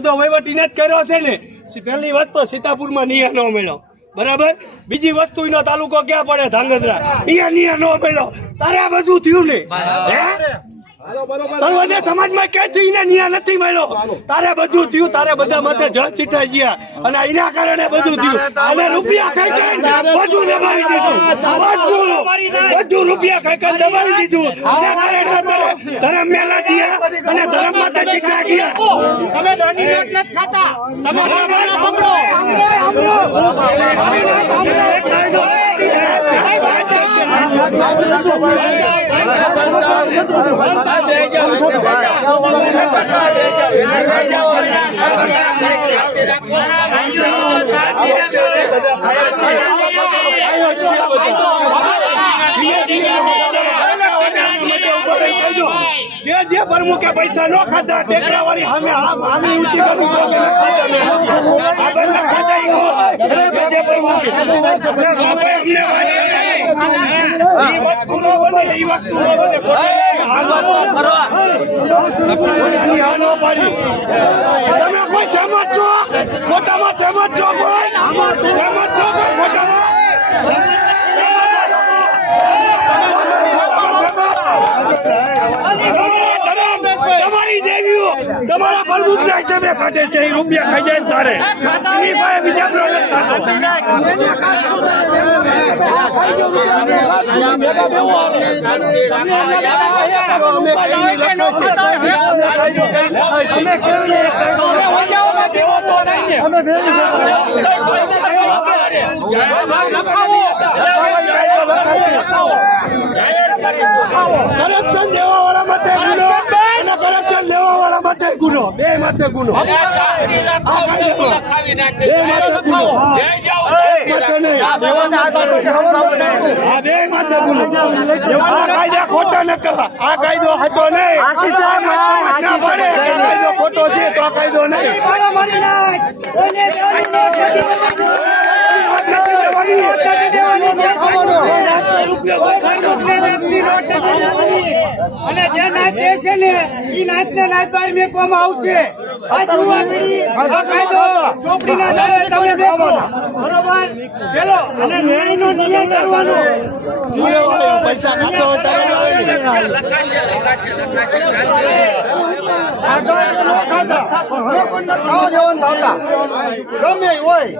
બધો વહીવટીને જ કર્યો છે ને. પહેલી વાત તો સીતાપુરમાં નિયા ન મળ્યો, બરાબર. બીજી વસ્તુ એનો તાલુકો ક્યાં પડે? ધાંગધ્રા. અહીંયા નિયા ન મળ્યો, તારે આ બધું થયું ને. સર્વજ્ઞ સમાજમાં ક્યાંય ન્યાય નથી મળ્યો, તારે બધું થયું, તારે બધા માથે જળ છીટાઈ ગયા અને એના કારણે બધું થયું. અને રૂપિયા ખાઈ ખાઈ બધું દબાવી દીધું, બધું રૂપિયા ખાઈ ખાઈ દબાવી દીધું. એના કારણે ધર્મ મેલા થયા અને ધર્મ માથે ચીટા ગયા. તમે દોની રોટ નથી ખાતા, તમે પકડો જે પ્રમુખે પૈસા ન ખાતા ટેકરા વાળી સામે આમની ઊંચી કરું તમે કોઈ સહમત છો? ખોટામાં સહમત છો? કોઈ સહમત છો? કોઈ ખોટામાં? તમારી જેવીઓ તમારા પ્રમુખ ના હિસાબે કાઢે છે. એ રૂપિયા ખાઈ જાય તારે એની પાસે બીજા કરપ્શન દેવા વાળા માથે ગુનો અને કરપ્શન લેવા વાળા માથે ગુનો, બે માથે ગુનો. બે માથે ગુનો. આ કાયદા ખોટા ન કરવા, આ કાયદો હતો નહીં. કાયદો ખોટો છે તો આ કાયદો નહીં. અને જે નાચ દે છે ને એ નાચ ને નાચ બહાર મેકવામાં આવશે. આ યુવા પેઢી આ કાયદો ચોપડીના દાડે તમે મેકો, બરોબર? પેલો અને ન્યાયનો ન્યાય કરવાનો. પૈસા ખાતો ગમે હોય